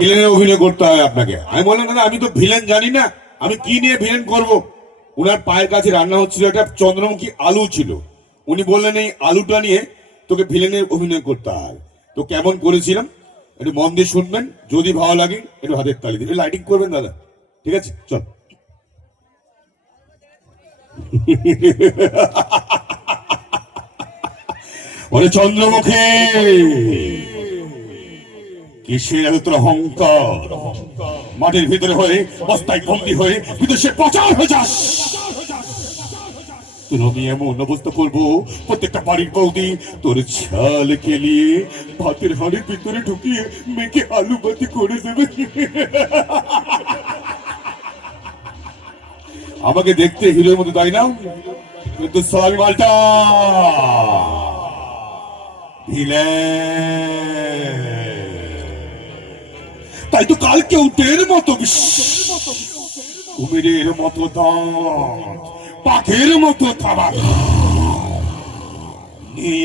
ভিলেনের অভিনয় করতে হয় আপনাকে। আমি বললাম, দাদা, আমি তো ভিলেন জানি না। আমি কি নিয়ে ভিলেন করব? উনার পায়ের কাছে রান্না হচ্ছিল একটা চন্দ্রমুখী আলু ছিল। উনি বললেন, এই আলুটা নিয়ে তোকে ভিলেনের অভিনয় করতে হয়। তো কেমন করেছিলাম? একটু মন দিয়ে শুনবেন। যদি ভালো লাগে, একটু হাতের তালি দিবে লাইটিং করবেন, দাদা। ঠিক আছে? চল। চন্দ্রমুখী! কিসের এত অহংকার? মাটির ভিতরে হয়ে, বস্তায় বন্দি হয়ে বিদেশে প্রচার হয়ে যাস। আমি এমন অবস্থা করব, প্রত্যেকটা বাড়ির বৌদি তোর ছাল কেলিয়ে ভাতের হাড়ির ভিতরে ঢুকিয়ে মেয়েকে আলু বাতি করে দেবে। আমাকে দেখতে হিরোর মতো, তাই না? কিন্তু সালামি মালটা, ভিলেন। তাই তো কালকে উটের মতো কুমিরের মতো পাখের মতো থাবা।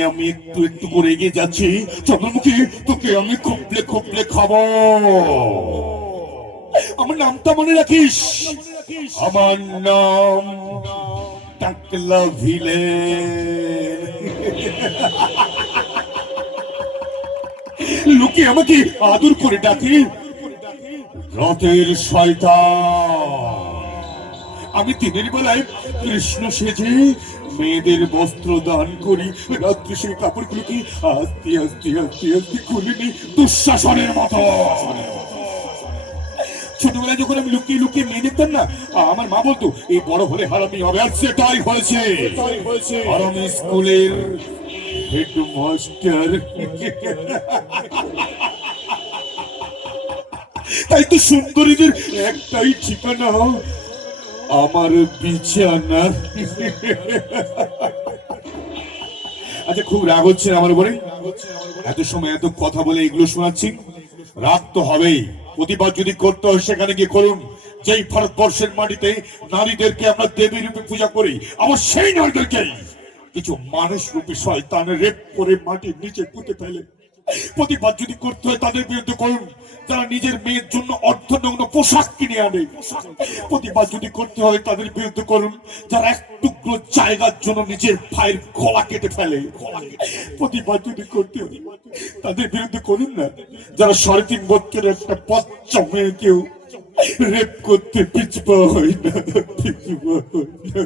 আমি একটু একটু করে এগিয়ে যাচ্ছি। চন্দ্রমুখী, তোকে আমি খুপলে খুপলে খাব। আমার নামটা মনে রাখিস? আমার নাম টাকলা ভিলেন। লোকে আমাকে আদর করে ডাকে রথের শয়তান। আমি দিনের বেলায় কৃষ্ণ সেজে মেয়েদের বস্ত্র দান করি। রাত্রে সেই কাপড়গুলোকে আস্তে আস্তে আস্তে আস্তে খুলে নিই দুঃশাসনের মতো। ছোটবেলায় যখন আমি লুকিয়ে লুকিয়ে মেয়ে দেখতাম না আমার মা বলতো এই বড় হলে হারামি হবে। আর সেটাই হয়েছে। হারামি স্কুলের হেডমাস্টার। তাই তো সুন্দরীদের একটাই ঠিকানা। আমার বিছানা। আচ্ছা খুব রাগ হচ্ছে আমার উপরে? এত সময় এত কথা বলে এগুলো শোনাচ্ছি। রাগ তো হবেই। প্রতিবাদ যদি করতে হয়, সেখানে গিয়ে করুন। যেই ভারতবর্ষের মাটিতে নারীদেরকে আমরা দেবী রূপে পূজা করি আমার সেই নারীদেরকে কিছু মানুষ রূপী শয়তানের রেপ করে মাটির নিচে পুঁতে ফেলে। প্রতিবাদ যদি করতে হয় তাদের বিরুদ্ধে করুন। তারা নিজের মেয়ের জন্য অর্ধনগ্ন পোশাক কিনে আনে, প্রতিবাদ যদি করতে হয় তাদের বিরুদ্ধে করুন। যারা এক টুকরো জায়গার জন্য নিজের ভাইয়ের গলা কেটে ফেলে প্রতিবাদ যদি করতে হয় তাদের বিরুদ্ধে করুন না। যারা সাড়ে তিন বছরের একটা বাচ্চা মেয়েকেও রেপ করতে পিছপা হয় না পিছপা হয় না।